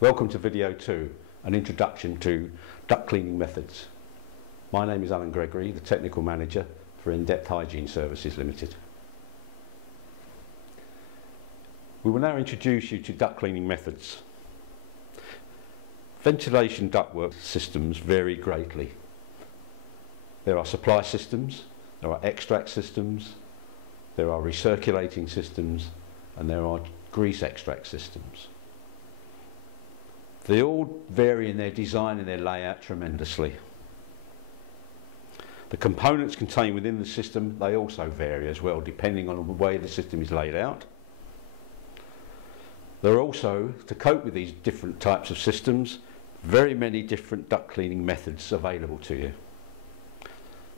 Welcome to video 2, an introduction to duct cleaning methods. My name is Alan Gregory, the Technical Manager for Indepth Hygiene Services Limited. We will now introduce you to duct cleaning methods. Ventilation ductwork systems vary greatly. There are supply systems, there are extract systems, there are recirculating systems, and there are grease extract systems. They all vary in their design and their layout tremendously. The components contained within the system, they also vary as well, depending on the way the system is laid out. There are also, to cope with these different types of systems, very many different duct cleaning methods available to you.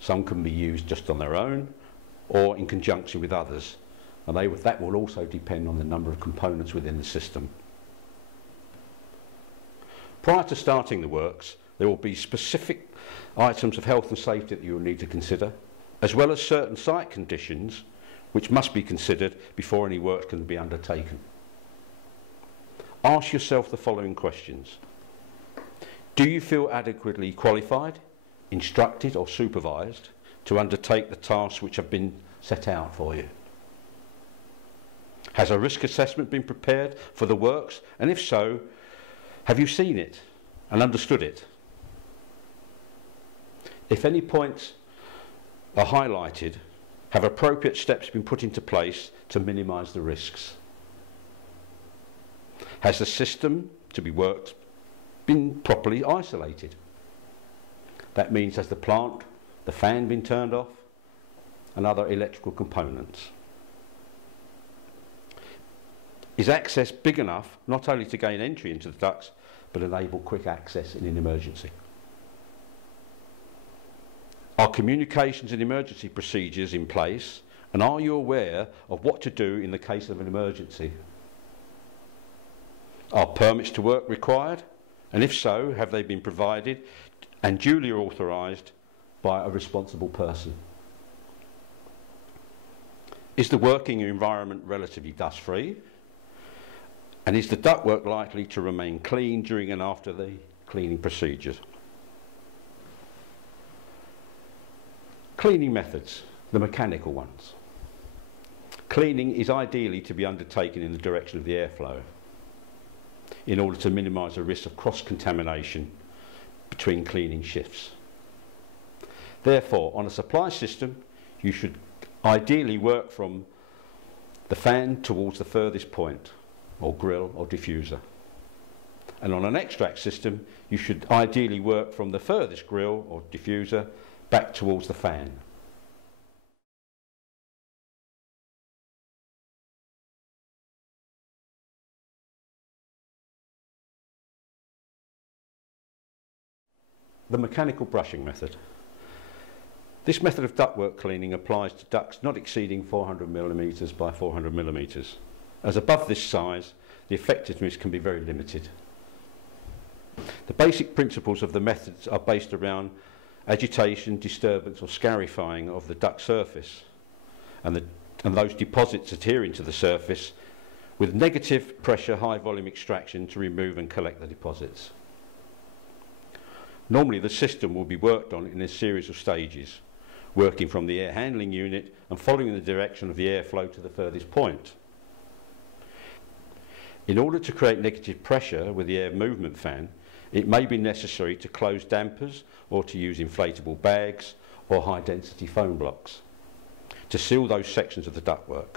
Some can be used just on their own or in conjunction with others, and that will also depend on the number of components within the system. Prior to starting the works, there will be specific items of health and safety that you will need to consider, as well as certain site conditions which must be considered before any work can be undertaken. Ask yourself the following questions. Do you feel adequately qualified, instructed or supervised to undertake the tasks which have been set out for you? Has a risk assessment been prepared for the works, and if so, have you seen it and understood it? If any points are highlighted, have appropriate steps been put into place to minimise the risks? Has the system to be worked been properly isolated? That means has the plant, the fan been turned off, and other electrical components? Is access big enough not only to gain entry into the ducts, but enable quick access in an emergency? Are communications and emergency procedures in place, and are you aware of what to do in the case of an emergency? Are permits to work required, and if so, have they been provided and duly authorised by a responsible person? Is the working environment relatively dust-free? And is the ductwork likely to remain clean during and after the cleaning procedures? Cleaning methods, the mechanical ones. Cleaning is ideally to be undertaken in the direction of the airflow in order to minimise the risk of cross-contamination between cleaning shifts. Therefore, on a supply system, you should ideally work from the fan towards the furthest point, or grill or diffuser. And on an extract system, you should ideally work from the furthest grill or diffuser back towards the fan. The mechanical brushing method. This method of ductwork cleaning applies to ducts not exceeding 400mm by 400mm. As above this size, the effectiveness can be very limited. The basic principles of the methods are based around agitation, disturbance or scarifying of the duct surface and those deposits adhering to the surface, with negative pressure high volume extraction to remove and collect the deposits. Normally the system will be worked on in a series of stages, working from the air handling unit and following the direction of the airflow to the furthest point. In order to create negative pressure with the air movement fan, it may be necessary to close dampers or to use inflatable bags or high density foam blocks to seal those sections of the ductwork.